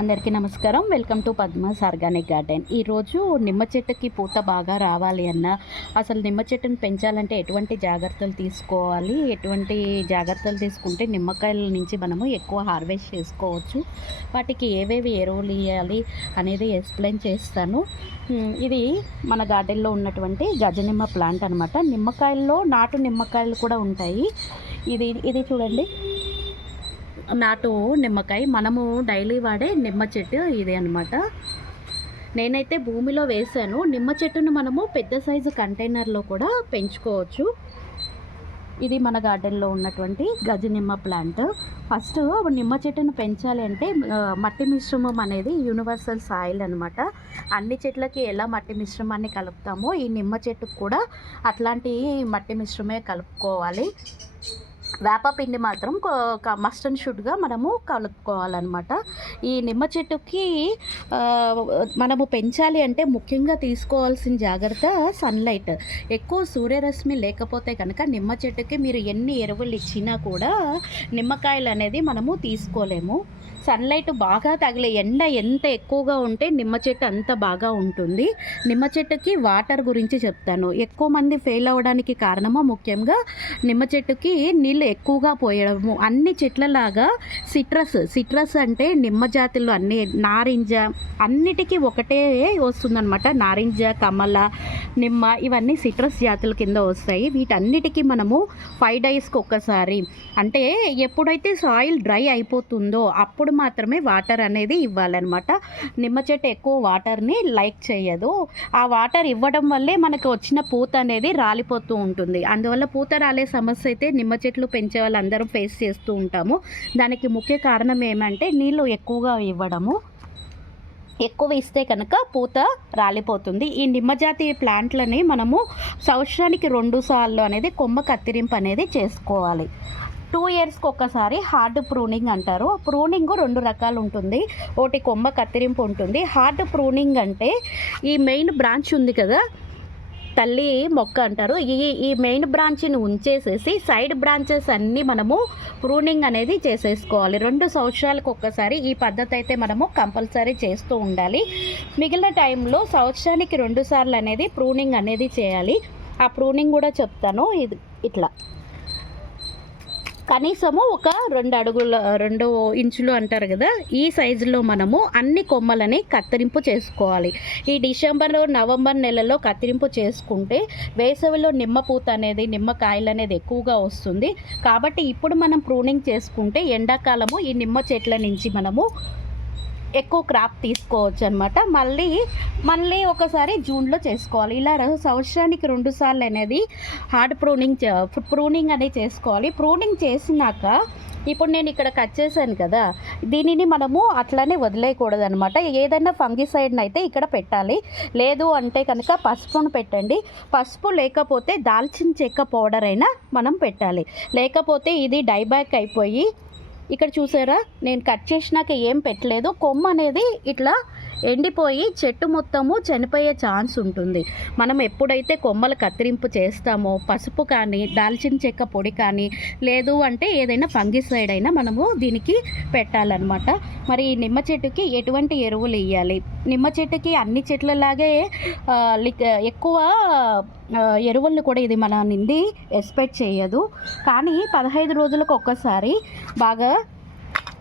అందరికీ నమస్కారం. Welcome to Padma's organic garden. ఈరోజు నిమ్మ చెట్టుకి పూత బాగా రావాలి అన్న అసలు నిమ్మ చెట్టును పెంచాలంటే ఎటువంటి జాగ్రత్తలు తీసుకోవాలి? ఎటువంటి జాగ్రత్తలు తీసుకుంటే నిమ్మకాయల నుంచి మనము ఎక్కువ హార్వెస్ట్ చేసుకోవచ్చు. వాటికి ఏవేవి ఎరువులు ఇవ్వాలి అనేది ఎక్స్ప్లెయిన్ చేస్తాను. ఇది మన గార్డెన్లో ఉన్నటువంటి గజనిమ్మ ప్లాంట్ అనమాట నిమ్మకాయల్లో నాటు నిమ్మకాయలు కూడా ఉంటాయి. ఇది ఇది చూడండి. నాటు నిమ్మకాయ. మనము డైలీ వాడే నిమ్మ చెట్టు ఇదే అనమాట నేనైతే భూమిలో వేసాను నిమ్మ చెట్టును మనము పెద్ద సైజు కంటైనర్లో కూడా పెంచుకోవచ్చు. ఇది మన గార్డెన్లో ఉన్నటువంటి గజ నిమ్మ ప్లాంట్. ఫస్ట్ నిమ్మ చెట్టును పెంచాలి అంటే మట్టి మిశ్రమం అనేది యూనివర్సల్ సాయిల్ అనమాట అన్ని చెట్లకి ఎలా మట్టి మిశ్రమాన్ని కలుపుతామో ఈ నిమ్మ చెట్టుకు కూడా అట్లాంటి మట్టి మిశ్రమే కలుపుకోవాలి. వేప పిండి మాత్రం మస్ట్ అండ్ షుడ్గా మనము కలుపుకోవాలన్నమాట. ఈ నిమ్మ చెట్టుకి మనము పెంచాలి అంటే ముఖ్యంగా తీసుకోవాల్సిన జాగ్రత్త సన్లైట్ ఎక్కువ సూర్యరశ్మి లేకపోతే కనుక నిమ్మ చెట్టుకి మీరు ఎన్ని ఎరువులు ఇచ్చినా కూడా నిమ్మకాయలు అనేది మనము తీసుకోలేము. సన్లైట్ బాగా తగిలే ఎండ ఎంత ఎక్కువగా ఉంటే నిమ్మ చెట్టు అంత బాగా ఉంటుంది. నిమ్మ చెట్టుకి వాటర్ గురించి చెప్తాను. ఎక్కువ మంది ఫెయిల్ అవ్వడానికి కారణము ముఖ్యంగా నిమ్మ చెట్టుకి నీళ్ళు ఎక్కువగా పోయడము. అన్ని చెట్లలాగా సిట్రస్. సిట్రస్ అంటే నిమ్మ జాతులు అన్ని నారింజ అన్నిటికీ ఒకటే వస్తుందన్నమాట. నారింజ కమల నిమ్మ ఇవన్నీ సిట్రస్ జాతుల కింద వస్తాయి. వీటన్నిటికీ మనము ఫైవ్ డేస్కి ఒక్కసారి అంటే ఎప్పుడైతే సాయిల్ డ్రై అయిపోతుందో అప్పుడు మాత్రమే వాటర్ అనేది ఇవ్వాలన్నమాట. నిమ్మ చెట్టు ఎక్కువ వాటర్ని లైక్ చేయదు. ఆ వాటర్ ఇవ్వడం వల్లే మనకు వచ్చిన పూత అనేది రాలిపోతూ ఉంటుంది. అందువల్ల పూత రాలే సమస్య అయితే నిమ్మ చెట్లు పెంచే వాళ్ళందరం ఫేస్ చేస్తూ ఉంటాము. దానికి ముఖ్య కారణం ఏమంటే నీళ్ళు ఎక్కువగా ఇవ్వడము. ఎక్కువ ఇస్తే కనుక పూత రాలిపోతుంది. ఈ నిమ్మజాతి ప్లాంట్లని మనము సంవత్సరానికి రెండు సార్లు అనేది కొమ్మ కత్తిరింపు అనేది చేసుకోవాలి. టూ ఇయర్స్కి ఒక్కసారి హార్డ్ ప్రూనింగ్ అంటారు. ప్రూనింగ్ రెండు రకాలు ఉంటుంది. ఒకటి కొమ్మ కత్తిరింపు ఉంటుంది. హార్డ్ ప్రూనింగ్ అంటే ఈ మెయిన్ బ్రాంచ్ ఉంది కదా తల్లి మొక్క అంటారు. ఈ ఈ మెయిన్ బ్రాంచ్ని ఉంచేసేసి సైడ్ బ్రాంచెస్ అన్నీ మనము ప్రూనింగ్ అనేది చేసేసుకోవాలి. రెండు సంవత్సరాలకు ఒక్కసారి ఈ పద్ధతి అయితే మనము కంపల్సరీ చేస్తూ ఉండాలి. మిగిలిన టైంలో సంవత్సరానికి రెండు సార్లు అనేది ప్రూనింగ్ అనేది చేయాలి. ఆ ప్రూనింగ్ కూడా చెప్తాను. ఇది ఇట్లా. కనీసము ఒక రెండు అడుగుల రెండు ఇంచులు అంటారు కదా ఈ సైజులో మనము అన్ని కొమ్మలని కత్తిరింపు చేసుకోవాలి. ఈ డిసెంబర్ నవంబర్ నెలలో కత్తిరింపు చేసుకుంటే వేసవిలో నిమ్మ పూత అనేది నిమ్మకాయలు అనేది ఎక్కువగా వస్తుంది. కాబట్టి ఇప్పుడు మనం ప్రూనింగ్ చేసుకుంటే ఎండాకాలము ఈ నిమ్మ చెట్ల నుంచి మనము ఎక్కువ క్రాప్ తీసుకోవచ్చు అనమాట మళ్ళీ మళ్ళీ ఒకసారి జూన్లో చేసుకోవాలి. ఇలా సంవత్సరానికి రెండు సార్లు అనేది హార్డ్ ప్రూనింగ్ చే- ప్రూనింగ్ అనేది చేసుకోవాలి. ప్రూనింగ్ చేసినాక ఇప్పుడు నేను ఇక్కడ కట్ చేశాను కదా దీనిని మనము అట్లానే వదిలేయకూడదు అనమాట ఏదైనా ఫంగిసైడ్ని అయితే ఇక్కడ పెట్టాలి. లేదు అంటే కనుక పసుపును పెట్టండి. పసుపు లేకపోతే దాల్చిన చెక్క పౌడర్ అయినా మనం పెట్టాలి. లేకపోతే ఇది డైబ్యాక్ అయిపోయి ఇక్కడ చూసారా? నేను కట్ చేసినాక ఏం పెట్టలేదు. కొమ్మ అనేది ఇట్లా ఎండిపోయి చెట్టు మొత్తము చనిపోయే ఛాన్స్ ఉంటుంది. మనం ఎప్పుడైతే కొమ్మలు కత్తిరింపు చేస్తామో పసుపు కానీ దాల్చిన చెక్క పొడి కానీ లేదు అంటే ఏదైనా ఫంగిసైడ్ అయినా మనము దీనికి పెట్టాలన్నమాట. మరి ఈ నిమ్మ చెట్టుకి ఎటువంటి ఎరువులు ఇవ్వాలి నిమ్మ చెట్టుకి అన్ని చెట్లలాగే లిక్- ఎక్కువ ఎరువులను కూడా ఇది మన నింది ఎక్స్పెక్ట్ చేయదు. కానీ పదహైదు రోజులకు ఒక్కసారి బాగా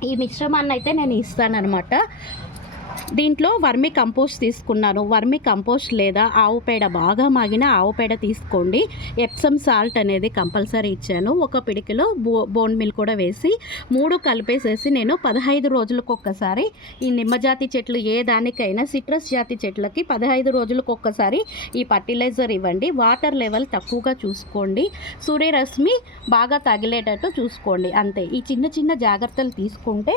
ఈ మిశ్రమాన్ని అయితే నేను ఇస్తాను అనమాట దీంట్లో వర్మి కంపోస్ట్ తీసుకున్నాను. వర్మి కంపోస్ట్ లేదా ఆవు పేడ బాగా మాగిన ఆవు పేడ తీసుకోండి. ఎప్సమ్ సాల్ట్ అనేది కంపల్సరీ ఇచ్చాను. ఒక పిడికిలో బో బోన్ మిల్ కూడా వేసి మూడు కలిపేసేసి నేను పదహైదు రోజులకు ఒక్కసారి ఈ నిమ్మజాతి చెట్లు ఏ దానికైనా సిట్రస్ జాతి చెట్లకి పదహైదు రోజులకు ఒక్కసారి ఈ ఫర్టిలైజర్ ఇవ్వండి. వాటర్ లెవెల్ తక్కువగా చూసుకోండి. సూర్యరశ్మి బాగా తగిలేటట్టు చూసుకోండి. అంతే. ఈ చిన్న చిన్న జాగ్రత్తలు తీసుకుంటే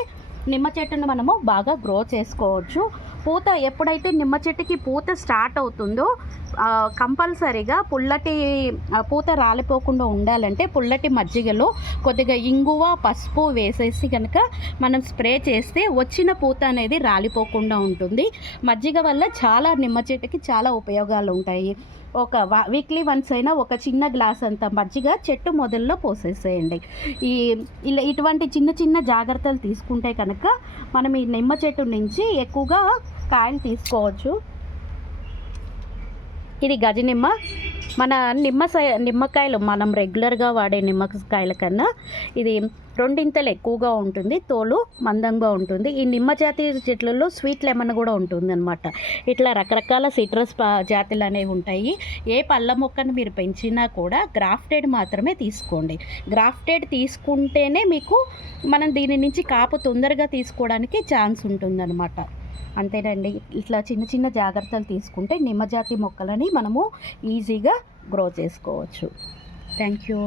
నిమ్మ చెట్టును మనము బాగా గ్రో చేసుకోవచ్చు. పూత ఎప్పుడైతే నిమ్మ చెట్టుకి పూత స్టార్ట్ అవుతుందో కంపల్సరీగా పుల్లటి పూత రాలిపోకుండా ఉండాలంటే పుల్లటి మజ్జిగలో కొద్దిగా ఇంగువ పసుపు వేసేసి కనుక మనం స్ప్రే చేస్తే వచ్చిన పూత అనేది రాలిపోకుండా ఉంటుంది. మజ్జిగ వల్ల చాలా నిమ్మ చెట్టుకి చాలా ఉపయోగాలు ఉంటాయి. ఒక వీక్లీ వన్స్ అయినా ఒక చిన్న గ్లాస్ అంత మజ్జిగ చెట్టు మొదల్లో పోసేసేయండి. ఈ ఇలా ఇటువంటి చిన్న చిన్న జాగ్రత్తలు తీసుకుంటే కనుక మనం ఈ నిమ్మ చెట్టు నుంచి ఎక్కువగా కాయలు తీసుకోవచ్చు. ఇది గజ నిమ్మ. మన నిమ్మ సై- నిమ్మకాయలు మనం రెగ్యులర్గా వాడే నిమ్మకాయల కన్నా ఇది రెండింతలు ఎక్కువగా ఉంటుంది తోలు మందంగా ఉంటుంది. ఈ నిమ్మ జాతి చెట్లలో స్వీట్ లెమన్ కూడా ఉంటుంది అనమాట ఇట్లా రకరకాల సిట్రస్ జాతులు అనేవి ఉంటాయి. ఏ పళ్ళ మొక్కను మీరు పెంచినా కూడా గ్రాఫ్టెడ్ మాత్రమే తీసుకోండి. గ్రాఫ్టెడ్ తీసుకుంటేనే మీకు మనం దీని నుంచి కాపు తొందరగా తీసుకోవడానికి ఛాన్స్ ఉంటుందన్నమాట. అంతేనండి. ఇట్లా చిన్న చిన్న జాగ్రత్తలు తీసుకుంటే నిమ్మజాతి మొక్కలని మనము ఈజీగా గ్రో చేసుకోవచ్చు. Thank you.